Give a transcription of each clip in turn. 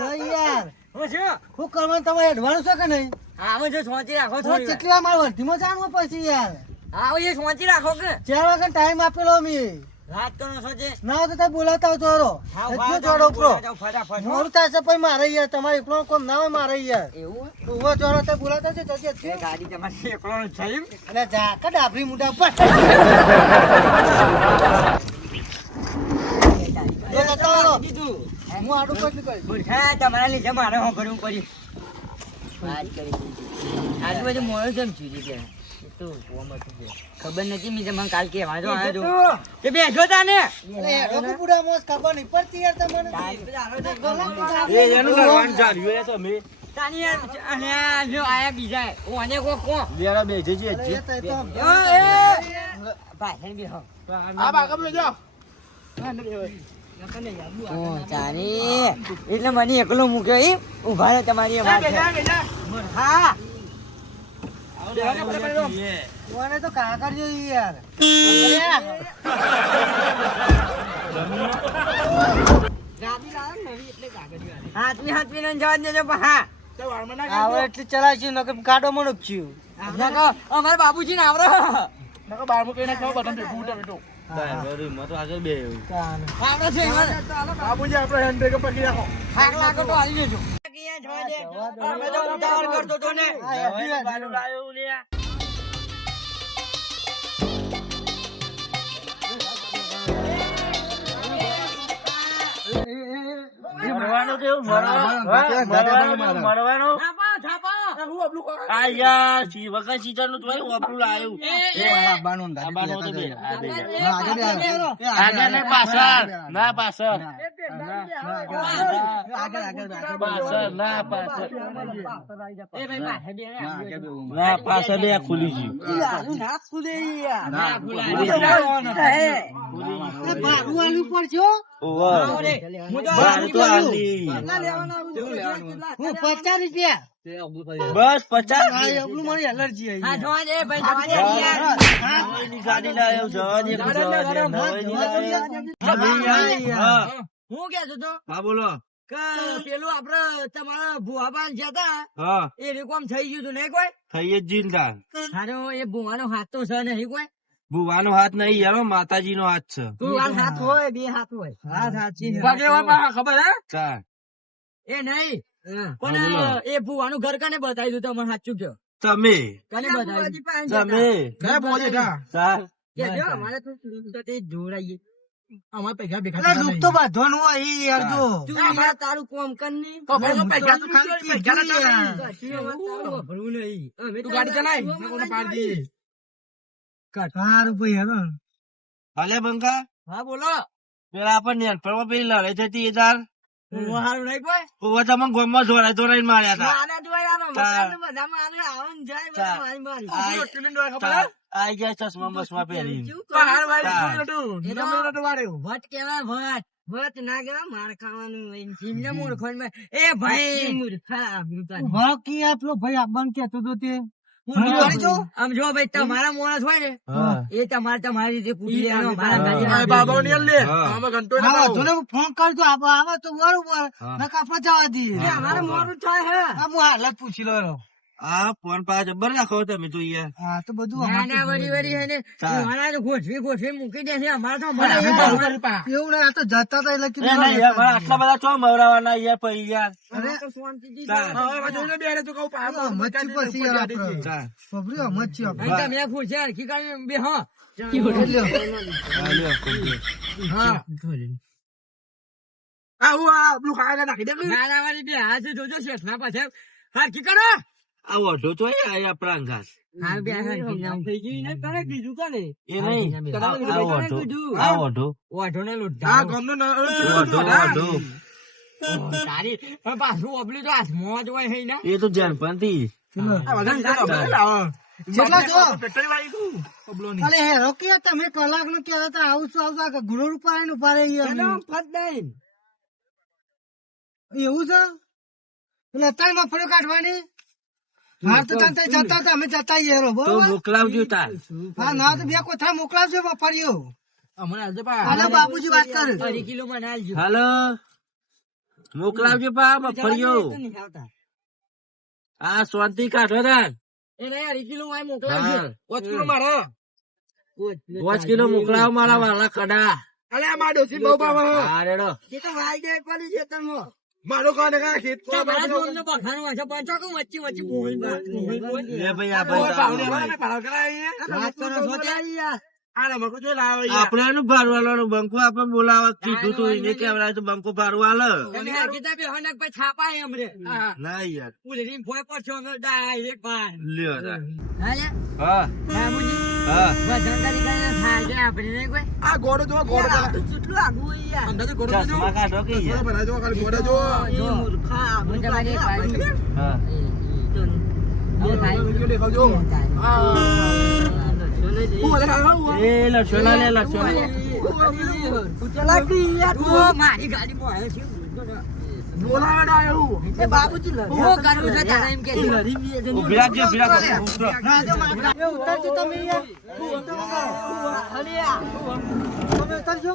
યાર હું છું હું કરવાનું તમે એડવાન્સ છે કે નહીં? હા હું જો સોચી રાખો થોડી વાર. કેટલી વાર મારે વર્ધીમાં જાણવું પછી યાર હા હું એ સોચી રાખો કે 4 વાગે ટાઈમ આપેલો મેં રાત તો નો સોચે ના હોય તો તમે બોલાવતા આવજો હરો હા હજુ જોડો ઉપરો ફટાફટ મોડું થાય છે પછી મારે યાર તમારે એકલો કોમ ના હોય મારે યાર એવું ઉભો જોડો તો બોલાવતા આવજો જલ્દી એ જલ્દી. ગાડી તમારી એકલો જ છે એમ? અને ઝાકળ ડાબરી મુઢા ઉપર જો જતા રહો. કીધું હું આડું કોઈ નહીં કરીશ. મૂર્ખા તમારા લીધે મારે હું કરવું પડ્યું વાત કરી દીધી. આટલું બધું મોડું જેમ ચૂરી ગયા એ તો કોમ હતું જે. ખબર નથી મેં તમને કાલ કહેવા જો આવ્યો તો કે બેઠો તાને અરે હેડો કે બુડા મોસ ખબર નહીં પડતી યાર તમને. તાની યાર અને આ જો આયા બીજા હું અને કો કો અરે એ તો એ તો ભાઈ બેહો ચાની એટલે મને એકલો મૂક્યો એમ ઉભા રહો તમારી વાત છે. હા કોને તો કાકર જોઈ યાર હાથમી હાથમી ને જવા દેજો પણ હા આવડે એટલે ચલાવશું નકર ગાડો માં નોખ્યું. નકો અમારા બાબુજી ને આવરો કાન. આવરો છે થાક લાગો તો હાલી લેજો અમે તો ઉતાવળ કરતો તો ને બસ 50 એટલું મારી એલર્જી આવી. હા જોવા દે ભાઈ જવા દે યાર હું કેતો તો હા બોલો કે પેલું આપડે તમારા ભુવાબાન જતા હા એ રીકોમ થઈ ગયું તું નહીં કોઈ થઈ જ જીનતા હારો એ ભુવાનો હાથ તો છે નહીં કોઈ ભુવાનો હાથ નહીં યાર માતાજી નો હાથ છે ભુવાનો હાથ હોય બે હાથ હોય હા સાચી છે. ખબર હે ચાલ એ નહીં બોલો. પણ એ ભુવાનું ઘર કને બતાવી દઉં તમને સાચું કયો તમે કને બતાવી તમે ચાલ કે જો અમારે તો તે જોડાઈએ એટલે દુઃખ તો બાંધવાનું હોય ઈ યાર જો. તું યાર તારું કોમ કર ને પૈસા તો ખાલી કીધું યાર. ગાડી ચલાય સારું ભાઈ હેલો. હાલે બંકા હા બોલો પેલા આપણને નેનપણમાં પેલી લડાઈ થતી એ તાર હું હારું નહીં કોઈ ઓવા તમે ગોમમાં જોડાઈને માર્યા હતા આના જોયા મકાન બધામાં આને આવન જાય બધા મારી મારી આઈ ગયા ચશ્મા બસમાં પહેરી વટ કેવાય વટ વટ ના કેવાય માર ખાવાનું સિમને મૂર્ખોન એ ભાઈ મૂર્ખા વાહ કી આપલો ભાઈ આબાન કહેતો તો તે આમ જો ભાઈ તમારા માણસ હોય ને હા. એ તમારી રીતે પૂછી લેવાનો મારા હા. ગાડી હા જોને હું ફોન કરજો આવે તો બરોબર હા. નકર આપણે જવા દઈએ. અમારે મોડું થાય હે હા હું હાલત પૂછી લો. આ ફોન પાસે જબર રાખો તમે તો યાર હા તો બધું ના ના અમારે વળી વળી હે ને ચાલ. મારા તો ગોઠવી મૂકી દે છે અમારે તો એવું નહીં આ તો જતા હતા એટલે એ કીધું નહીં યાર, મારે આટલા બધા ચો મવરાવાના યાર પછી યાર અરે શાંતિથી ચાલ. મચ્છી પછી યાર આપણે. ચાલ. ખબર્યું? મચ્છી આપણે. અહીં તમે ખુશ છે હરખી કરીને બે હા લ્યો. હા, લ્યો, complete. હા ના ના વાળી બે હાથ જોજો શેઠના પાસે હરખી કરો આ ઓઢો તો એ આ આપણા ઘાસ હા બે હરખી નામ થઈ ગઈ ને કરે કીધું તને એ નહીં આ ઓઢો આ ઓઢો ઓઢો ને લોટ ઓઢો ઓઢો તારી પણ પાછું ઓપલી તો હાથમાં જ હોય હે ને એ તો જાનપણથી જેટલા જો અલે હેરો કે તમે કલાક નું કહેતા હતા આવું છું આવું છું ગુરુ રૂપા ને ઉભા રહી ગયા. એવું છે એટલે અત્યારમાં ફળો કાઢવાની હા તો તમે જતા હતા અમે જતા હેરો તો બરોબર. મોકલાવજો તાર હા ના તો બે કોથળા મોકલાવજો બપોરિયો. હમણાં હાલો બાપુજી વાત કરે. 2 કિલો બનાવજો હાલો મોકલાવજો પા મફળીઓ. આ શાંતિ કાઢો તાર. હા. 5 કિલો મોકલાવો મારા વાલા કડા. હા, રેડો. લે ભાઈ આ ભાઈ આપણે એનું ભાડવાલાનું બંકો આપણે બોલાવા કીધું તું એને કેવડાય તો બંકો ભાડવાલો ના યાર લ્યો તાર. હા હા ચશ્મા કાઢો કે યાર. હા એ લક્ષણા લે લક્ષણા. મારી ગાડી ઉભી રાખજો ઉભી રાખજો. ઉતરજો તમે યાર. તમે ઉતરજો.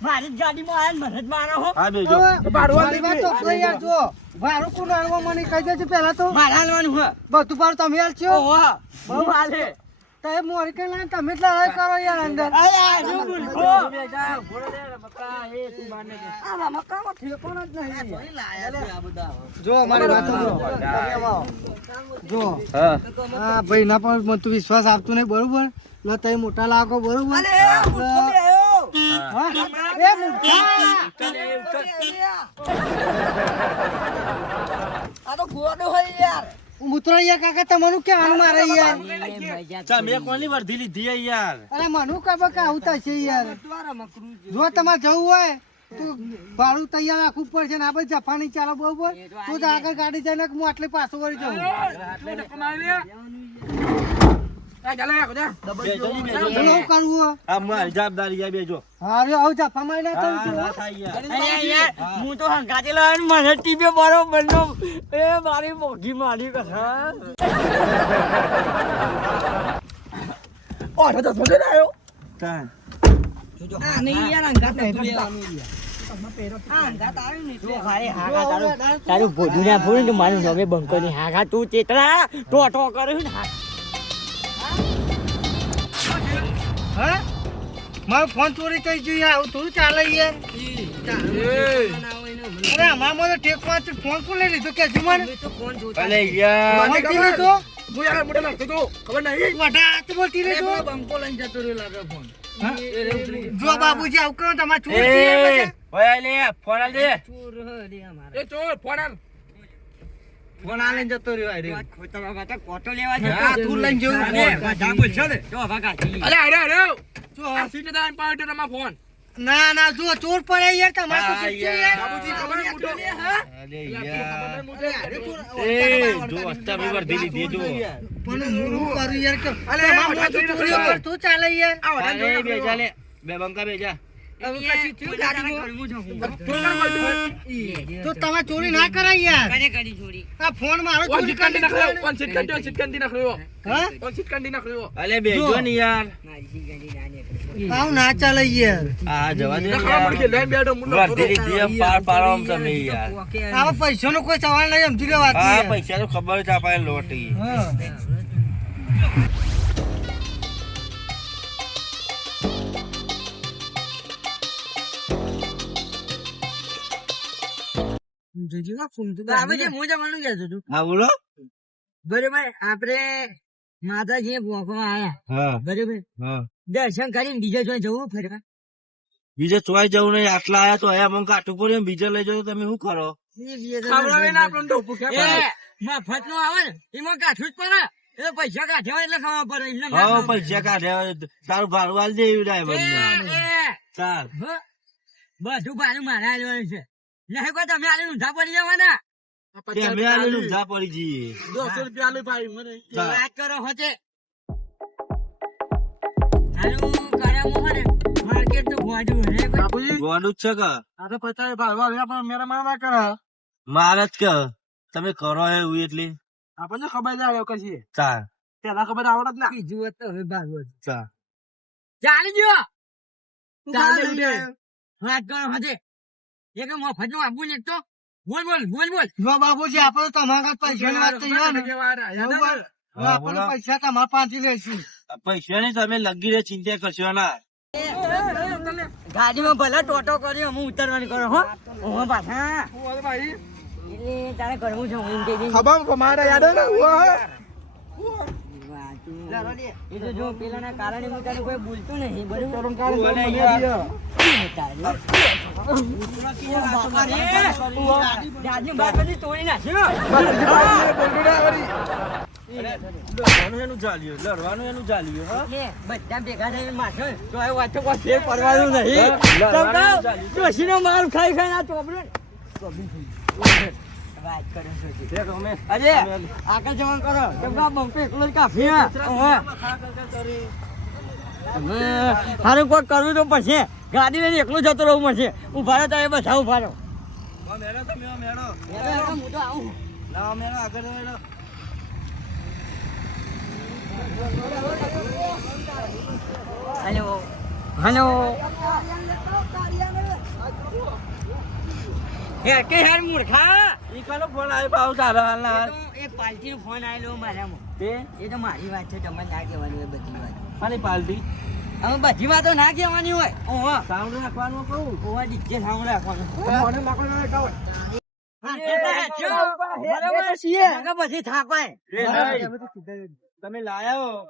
મારી ગાડીમાં આયા મને જ મારો હો હા બેજો. ભાડું કોણ આલવા મને કહી દેજો પેલા તો. મારા હાલવાનું હો બધું ભાડું તમે આલ છો. બહુ હાલે તમે મોરી કે ના તમે જ લડાઈ કરો યાર અંદર. જો અમારી વાત સાંભળો. તમે આવો. જો હા આ ભાઈ ના પર મને તું વિશ્વાસ આપતું નહીં બરોબર. લો તમે મોટા લાગો બરોબર. હા? એ મૂર્ખા. ઉતરો યાર કાકા તમારું ક્યાં મારે યાર. તમે કોની વર્ધી લીધી હે યાર. અરે મનુ ખબર કે આવું થશે યાર. જો તમારે જવું હોય તો ભાડું તૈયાર રાખવું પડશે ને આપણે જફાની ચાલો બરોબર. તું તો આગળ ગાડી જઈને હું આટલે પાછો વળી જાઉં. શું કરવું? આ મારી જવાબદારી છે બેજો. હા રે આવું જફા મારી ના થવું છું. ના થાય યાર. હું તો હંગાતી લાવ્યો મને ટીપે બરોબર નો એ મારી મોઘી મારી કથા તાન. તારું ભોજું ના ભૂલ ને મારું નવે બંકો ની હાગા તું ચેતરા ટોટો કર્યું ને હા મારો ફોન ચોરી થઈ ગયો યાર. આવું થોડું ચાલે યાર. અરે અમારા તો ટેક પાંચ ફોન કોણ લઈ લીધો કે મને અલે યાર. બોલતી લીધો વડા હાથ બોલતી લીધો. જો બાબુજી આવું કરો તમારે ચોર છે યાર એ બધા. ઓય લે ફોન આલ દે. ફોન આલે જતો રહ્યો આરે. કોટો લેવા હા તું લઈને જવું ના ના જો ચોર પડે યાર તમારે તો ઠીક છે યાર. અલે યાર. એ જો તમે વર્ધી લીધી જો. પણ હું કરું યાર કે તમારા બાજુ ચોરીઓ કરતું ચાલે યાર. અરે બેજા લે. બે બંકા બેજા. તો તમે ચોરી ના કરાય યાર. આ ફોન મારો ચોરી કરી નાખ્યો. હા અલે બેજો ને યાર. આવું ના ચાલે યાર. આ જવા દે યાર. વર્ધી લીધી એમ પાર પાડવામાં તમે યાર. આવા પૈસાનો કોઈ સવાલ નહીં સમજી લે વાત આ યાર. પૈસા તો ખબર છે આપણે લોટી. હા. હા બોલો. બરોબર આપડે માતાજી ભોગવા આયા હા બરોબર હા. દર્શન કરીને બીજા જોઈ જવું ફરવા બીજે ચોઈ જવું નહીં. આટલા આયા તો અહીંયા મને કાટું પડ્યું. બીજે લઈ જાવ તો તમે શું કરો? મફત નું આવે ને એમાં કાઠું જ પડે એટલે પૈસા કાઢ્યા એટલે ખાવા પડે એમને ના હા ખાવા પૈસા કાઢ્યા. તારું ભાડું આલ દે એવું ડ્રાઈવર પડે. ને. ચાલ. બધું ભાડું મારે આલવાનું છે નહીં કોઈ તમે આલી ઊંધા પડી જવાના અમે આલીને ઊંધા પડી જઈએ. ચાલ. વાત કરો હોતે હારું કરામો હને માર્કેટ તો ગોડું હે ગોંડું જ છે કે? આ તો પચાસ ભાડવા આવ્યા પણ મેરા મારા કરે. મારે જ કે તમે કરો એવું એટલે આપણને ખબર ના આવે કશી ચાલ પેલા ખબર આવડત ના બીજું હોત તો હવે ભાગવત. ચાલ ચાલી ગયો તું ચાલે કાલે છે. વાત કરો હજે એ કે મફત નું આપવું ને એક તો બોલ બોલ બોલ બોલ જો બાબુજી આપણે તો તમારા પૈસાની વાત થઈ હોય ને બરોબર? હવે હા, આપણે બોલો. પૈસા તમારા પાસેથી લઈશું. પૈસાની તમે લગી રે ચિંતા કરશો ના ગાડીમાં ભલે ટોટો કર્યો હું ઉતરવાની કરો હો ઓહો પાછા એટલે તારે કરવું છે હું એમ કહી દઈશ. ખબર મારા યાદ હે ને એ તો જો પેલાના કારણે હું તને કોઈ બોલતું નહીં બરોબર આજની બાર બધી તોડી નાખ્યો લડવાનું એનું ચાલ્યું લડવાનું એનું ચાલ્યું હા લે, બધા ભેગા થઈને મારશો ને તો હવે વાતો કોઈ ફેર પડવાનું નહીં. લડવાનું ચમ કહું, ચાલ્યું. ડોશીનો માર ખાઈ ખાઈને આ ચોપડો ને ચોપડી થઈ ગઈ. વાત કરો છો જી. અજય, આગળ જવાનું કરો. ચમ કહું, બંકો એકલો જ કાફી હે. ઓહો. હવે હારું કોઈક કરવું તો પડશે. ગાડી લઈને એકલો જતો રહેવું પડશે. ઉભા રહો તારે બધા ઉભા રહો. મેળો તમે મેળો હું તો આવું. લાવો મેળો આગળ મેળો હેલો હેલો હે કે યાર મૂર્ખા ઈ કાલો ફોન આવ્યો પાછો તારા હાલના એ તો એક પાલટીનો ફોન આવેલો મારામાં તે એ તો મારી વાત છે તમને ના કહેવાની હોય બધી વાત આની પાલટી હવે બધી વાતો ના કહેવાની હોય ઓહો સાઉન્ડ રાખવાનું કહું ઓહો ડીજે સાઉન્ડ રાખવાનું પછી થાપાય તમે લાયા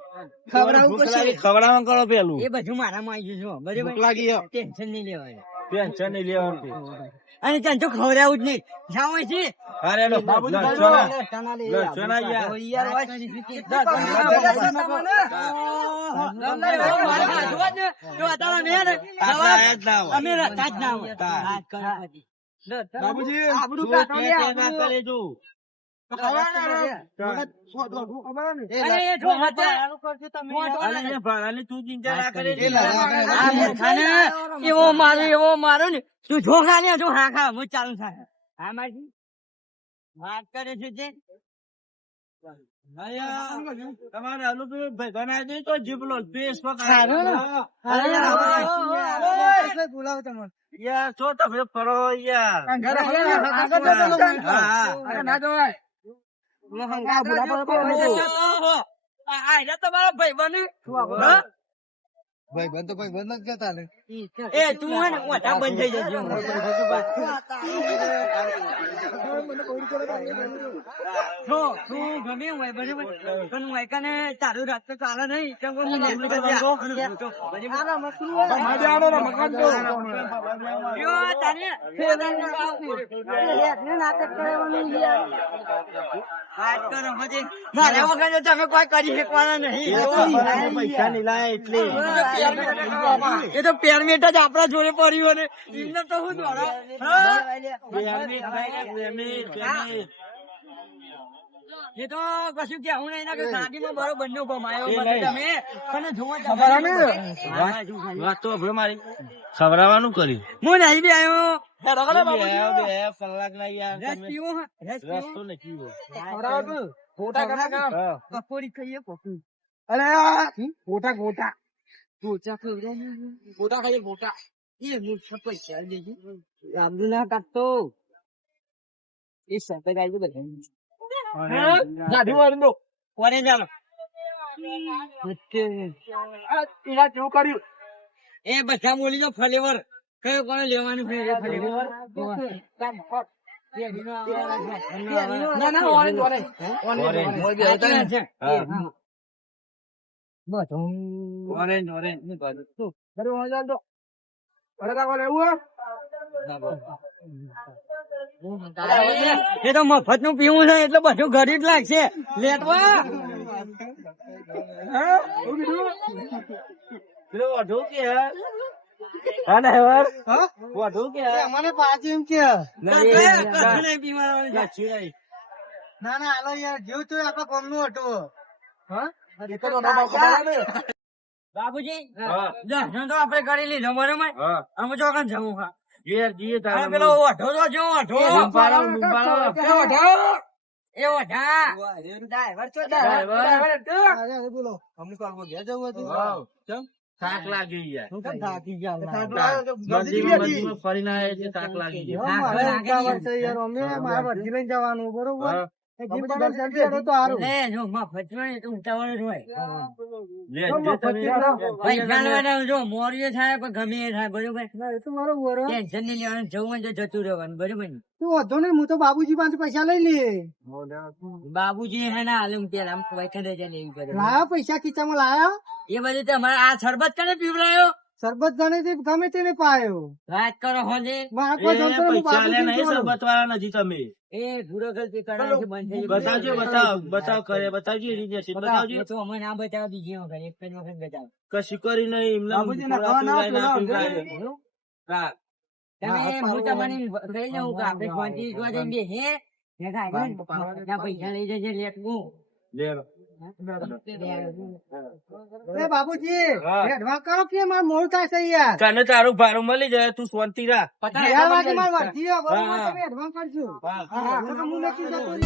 ખવડાવવું પડશે. ખવડાવવાનું કરો પેલું એ બધું મારામાં આવી ગયું છે ભૂખ બરાબર લાગી હો. ટેન્શન નહીં લેવાનું ટેન્શન નહીં લેવાનું અને ત્યાં તો ખવડાવું જ નહીં જાઓ છે અરે લો લડશો ના યાર અમે રતા જ ના હોય. વાત કરો પછી. બાબુજી આબરૂ તું કાઢો લે, પેટ આબરૂ. ના કરે તું. અરે એ જો હતે. અરે એ ભાડાની તું ચિંતા ના કરે આ મૂર્ખાને એવો મારો ને તું જો ખાલી જો હા ખા હું ચાલુ થાય હા મારી વાત કરે છે જે તમારે આલુ પેલું ભેગા ના દે તો જીભલો પેસ સારું ને? એટલે બોલાવો તમે. યાર છો તમે ફરો યાર તમારા ભાઈ બને ભાઈ બંધ તો ભાઈ બંધ જ જતા ને. એ તું હે ને ઓછા બંધ થઈ જજો જો તું ગમે હોય બરાબર પણ હું એકને તારું રાત તો ચાલે નહીં કેમ કે હું નોકરી કરી જો તારે વાત કરો પછી મારા વગર તમે કોઈ કરી શકવાના નહીં પૈસા નહીં લાયા એટલે એ તો પેરમેટ જ આપડા જોડે પડ્યું અને એમને તો હું દોડા એ તો કશું કેવું નહીં ના કે ગાડીમાં બરોબર નો કમાયો એ બધું નહીં. તમે પણ જોવા વાત તો હવે મારી ખવડાવવાનું કર્યું હું નહીં બી આવ્યો બે કલાક ના યાર રસ તમે પીવો હા, રસ પીવો. રસ્તો નહીં પીવો ખવડાવવાનું. પકોડી ખાઈએ પકોડી અરે ગોટા ગોટા પોચા ખવડાવીએ. ગોટા ખાઈએ ગોટા એ મૂર્ખ પૈસા દેજે આબરૂ ના કાઢતો એ સફેદ આવી બધા ગાડી વાળી દો કોને ચાલો એના જેવું કર્યું એ બધા બોલી દો ફ્લેવર કયો કોને લેવાનું છે એ ફ્લેવર ના ના ઓરેન્જ ઓરેન્જ ઓરેન્જ ઓરેન્જ એ તો મફત નું પીવું છે એટલે બધું ઘડી જ લાગશે લેટવા પેલો વધુ કે હા ને હેવર હા? વધુ કે એ અમને પાછું એમ કે કશું નહીં પીવાનું. ના ના હાલો યાર જેવું તો આપડા ગામનું હતું. હા? બાબુજી હા. દર્શન તો આપણે કરી લીધો બરોબર હા અમે ચોકન જવું હા ઘેર જઈએ આ તારે પેલો ઓઢો તો જો ઓઢો. બૂમપાડો, બૂમપાડો. એ ઓઢા. અરે બોલો અમુક વાર ઘેર જવું હતું વાવ. થાક લાગી યાર હું કેમ થાકી ગયા મંદિરમાં ફરીને આયા એટલે થાક લાગી ગયો. મારે ઉતાવળ છે યાર અમે મારે વર્ધી લઈને જવાનું બરોબર હા. એ જીપ પર જલ્દી હેડો તો હારું લે, જો મફત માં એ તો ઉતાવળ જ હોય. લે, જે તમે પૈસા લેવાના જો મોરીએ થાય પણ ગમે એ થાય બરોબર. ના, એ તો બરોબર હો. ટેન્શન નહીં લેવાનું, જવું હોય તો જતું રહેવાનું બરોબર ને. તું વાંધો નહીં હું તો બાબુજી પાસે પૈસા લઈ લઈએ બાબુજી હે ના હાલે પેલા આમ પૈસા દે જાય એવું કરે. લાયા પૈસા ખીચામાં લાયા એ બધું તમારે આ શરબત કને પીવડાયો? સરબત ગણે તે ગમે તેને પાયો વાત કરો હોજે. મારા કોઈ એ જમતો નહીં, પૈસા આલ્યા બાબુજી નહીં, જોડે. સરબત વાળા નથી તમે. એ ભૂરો ગલતી કરાય છે બંધ થઈ ગયું. બતાવજો, બતાવ કરે, બતાવજો એની નસીબ બતાવજો. એ તો અમે ના બતાવો બીજી વખત એક જ વખત બતાવો. કશું કરી નહીં એમને બાબુજી ના થોડા ખાવા ના પીવડાય, ના પીવડાવે. પીવડાય. હા. તમે હું તમને કહી દઉં કે આપણે શાંતિ જોવા જઈને બેસીએ. ભેગા આવીને ત્યાં પૈસા લઈ જજે લેટવું. લે. એ બાબુજી હા. એડવાન્સ કરો કે મારે મોડું થાય છે યાર તને તારું ભાડું મળી જાય, તું શાંતિ રાખ. 11 વાગે મારે વર્ધી છે, બરોબર હા. તમે એડવાન્સ કરજો હા. હા, તો હું નથી જતો રહ્યો.